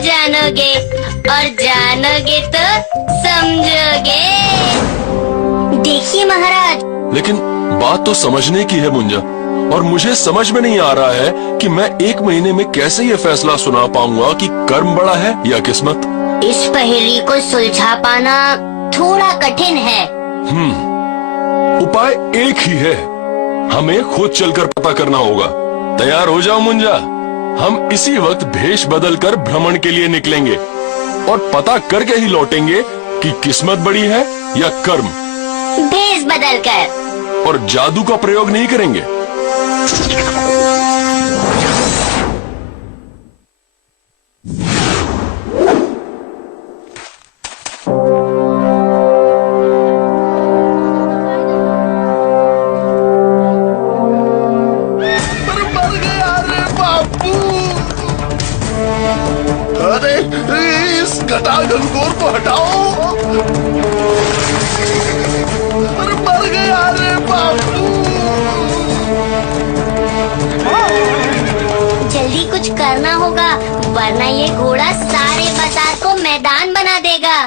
जानोगे और जानोगे तो समझोगे। देखिए महाराज। लेकिन बात तो समझने की है मुंजा, और मुझे समझ में नहीं आ रहा है कि मैं 1 महीने में कैसे ये फैसला सुना पाऊंगा कि कर्म बड़ा है या किस्मत। इस पहेली को सुलझा पाना थोड़ा कठिन है। उपाय एक ही है, हमें खुद चलकर पता करना होगा। तैयार हो जाओ मुंजा, हम इसी वक्त भेष बदलकर भ्रमण के लिए निकलेंगे और पता करके ही लौटेंगे कि किस्मत बड़ी है या कर्म। भेष बदलकर। और जादू का प्रयोग नहीं करेंगे। अरे इस घटाघनघोर को हटाओ। अरे मर गया रे बापू। जल्दी कुछ करना होगा, वरना ये घोड़ा सारे बाजार को मैदान बना देगा।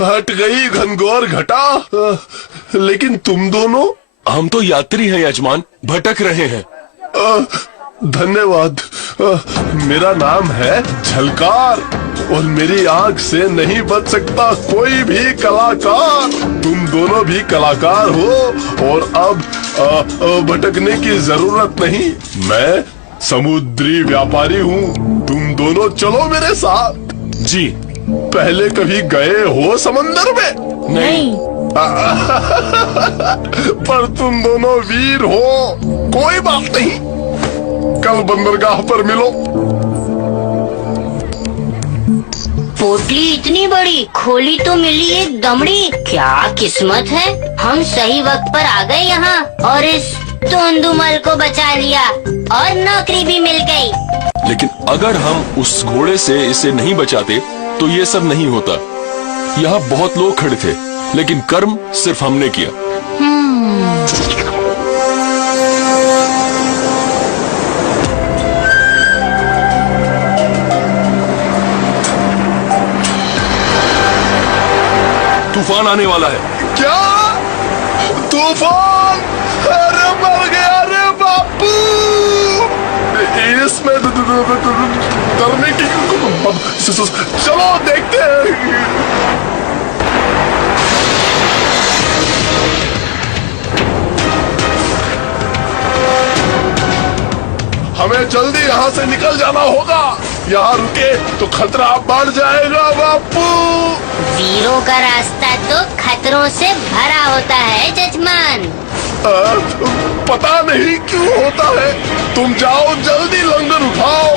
हट गई घनघोर घटा। लेकिन तुम दोनों? हम तो यात्री हैं यजमान, भटक रहे हैं। धन्यवाद। मेरा नाम है झलकार और मेरी आंख से नहीं बच सकता कोई भी कलाकार। तुम दोनों भी कलाकार हो और अब भटकने की जरूरत नहीं। मैं समुद्री व्यापारी हूँ। तुम दोनों चलो मेरे साथ। जी। पहले कभी गए हो समंदर में? नहीं। पर तुम दोनों वीर हो। कोई बात नहीं, कल बंदरगाह पर मिलो। पोटली इतनी बड़ी, खोली तो मिली एक दमड़ी। क्या किस्मत है, हम सही वक्त पर आ गए यहाँ और इस तोंदुमल को बचा लिया और नौकरी भी मिल गई। लेकिन अगर हम उस घोड़े से इसे नहीं बचाते तो ये सब नहीं होता। यहाँ बहुत लोग खड़े थे, लेकिन कर्म सिर्फ हमने किया। तूफान आने वाला है। क्या तूफान? अरे मर गया रे बापू। इसमें डरने की चलो देखते हैं। हमें जल्दी यहाँ से निकल जाना होगा। यहाँ रुके तो खतरा बढ़ जाएगा बापू। वीरों का रास्ता तो खतरों से भरा होता है जजमान। पता नहीं क्यों होता है। तुम जाओ जल्दी, लंगर उठाओ।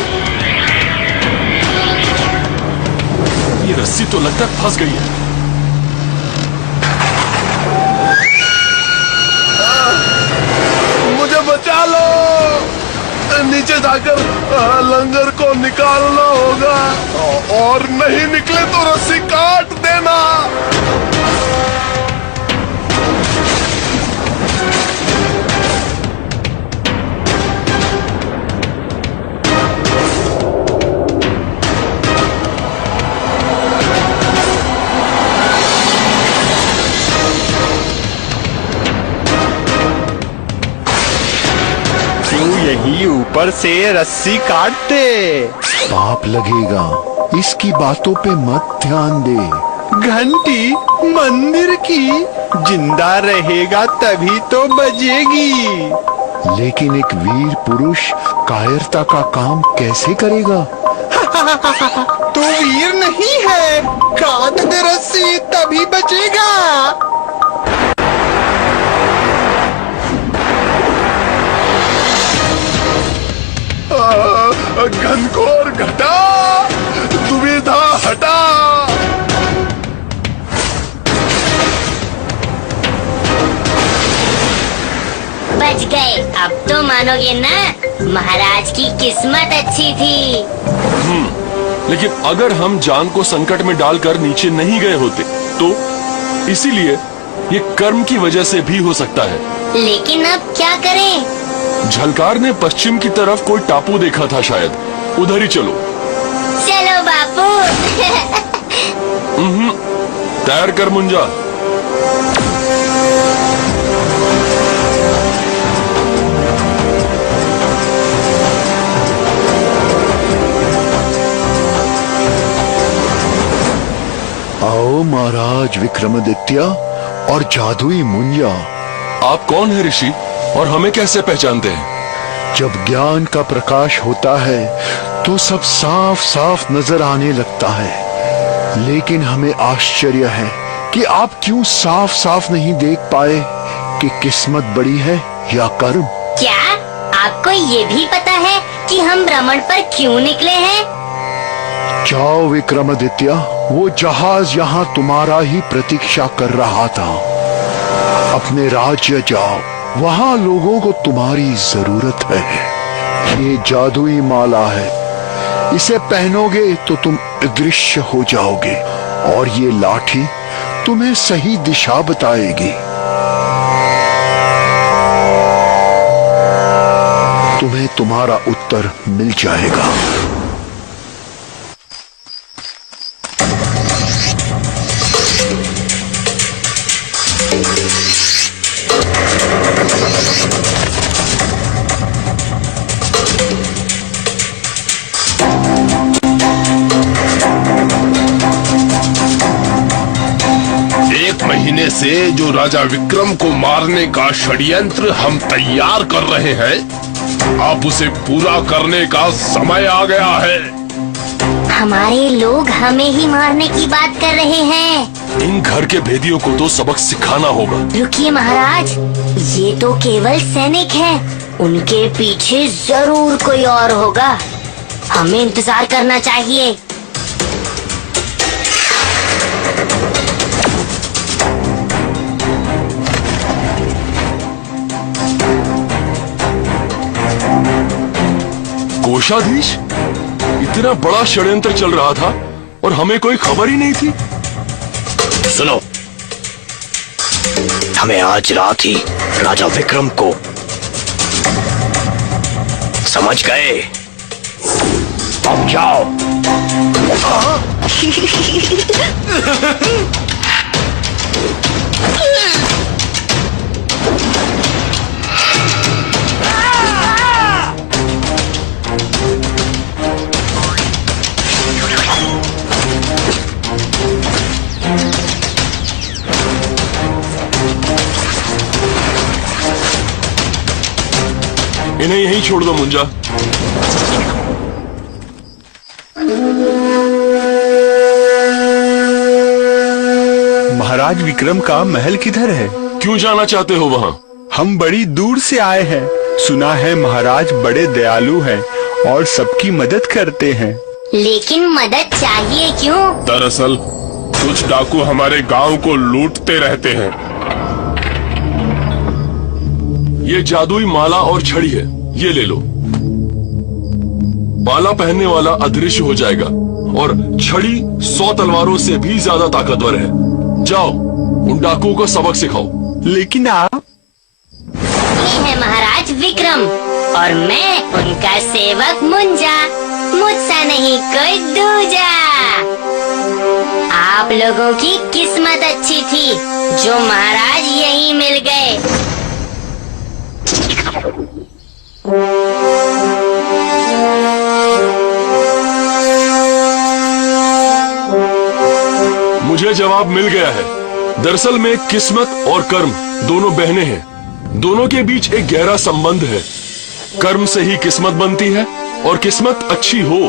ये रस्सी तो लगता है फंस गई है। मुझे बचा लो। नीचे जाकर लंगर को निकालना होगा और नहीं निकले तो रस्सी काट देना। यही ऊपर से रस्सी काटते। पाप लगेगा, इसकी बातों पे मत ध्यान दे। घंटी मंदिर की जिंदा रहेगा तभी तो बजेगी। लेकिन एक वीर पुरुष कायरता का काम कैसे करेगा? तो वीर नहीं है, काट दे रस्सी तभी बचेगा। घनघोर घटा, दुविधा हटा। बच गए। अब तो मानोगे ना, महाराज की किस्मत अच्छी थी। लेकिन अगर हम जान को संकट में डालकर नीचे नहीं गए होते तो इसीलिए ये कर्म की वजह से भी हो सकता है। लेकिन अब क्या करें? झलकार ने पश्चिम की तरफ कोई टापू देखा था, शायद उधर ही चलो। चलो बापू। तैयार कर मुंजा। आओ महाराज विक्रमादित्य और जादुई मुंजा। आप कौन है ऋषि और हमें कैसे पहचानते हैं? जब ज्ञान का प्रकाश होता है तो सब साफ साफ नजर आने लगता है, लेकिन हमें आश्चर्य है कि आप क्यों साफ साफ नहीं देख पाए कि किस्मत बड़ी है या कर्म। क्या आपको ये भी पता है कि हम भ्रमण पर क्यों निकले हैं? जाओ विक्रमादित्य, वो जहाज यहाँ तुम्हारा ही प्रतीक्षा कर रहा था। अपने राज्य जाओ, वहाँ लोगों को तुम्हारी जरूरत है। ये जादुई माला है, इसे पहनोगे तो तुम अदृश्य हो जाओगे और ये लाठी तुम्हें सही दिशा बताएगी। तुम्हें तुम्हारा उत्तर मिल जाएगा। महीने से जो राजा विक्रम को मारने का षड्यंत्र हम तैयार कर रहे हैं, अब उसे पूरा करने का समय आ गया है। हमारे लोग हमें ही मारने की बात कर रहे हैं। इन घर के भेदियों को तो सबक सिखाना होगा। रुकिए महाराज, ये तो केवल सैनिक हैं। उनके पीछे जरूर कोई और होगा। हमें इंतजार करना चाहिए। कोषाधीश, इतना बड़ा षड्यंत्र चल रहा था और हमें कोई खबर ही नहीं थी। सुनो, हमें आज रात ही राजा विक्रम को समझ गए। अब जाओ। इन्हें यहीं छोड़ दो मुंजा। महाराज विक्रम का महल किधर है? क्यों जाना चाहते हो वहाँ? हम बड़ी दूर से आए हैं। सुना है महाराज बड़े दयालु हैं और सबकी मदद करते हैं। लेकिन मदद चाहिए क्यों? दरअसल कुछ डाकू हमारे गांव को लूटते रहते हैं। ये जादुई माला और छड़ी है, ये ले लो। माला पहनने वाला अदृश्य हो जाएगा और छड़ी 100 तलवारों से भी ज्यादा ताकतवर है। जाओ, उन डाकुओं को सबक सिखाओ। लेकिन आप? ये है महाराज विक्रम और मैं उनका सेवक मुंजा। मुझसा नहीं कोई दूजा। आप लोगों की किस्मत अच्छी थी जो महाराज यहीं मिल गए। मुझे जवाब मिल गया है। दरअसल में किस्मत और कर्म दोनों बहनें हैं। दोनों के बीच एक गहरा संबंध है। कर्म से ही किस्मत बनती है और किस्मत अच्छी हो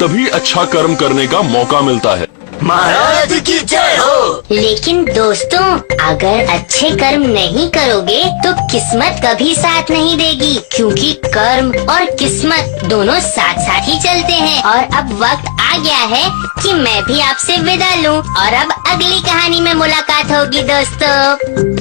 तभी अच्छा कर्म करने का मौका मिलता है। महाराज की जय हो। लेकिन दोस्तों, अगर अच्छे कर्म नहीं करोगे तो किस्मत कभी साथ नहीं देगी, क्योंकि कर्म और किस्मत दोनों साथ साथ ही चलते हैं। और अब वक्त आ गया है कि मैं भी आपसे विदा लूं और अब अगली कहानी में मुलाकात होगी दोस्तों।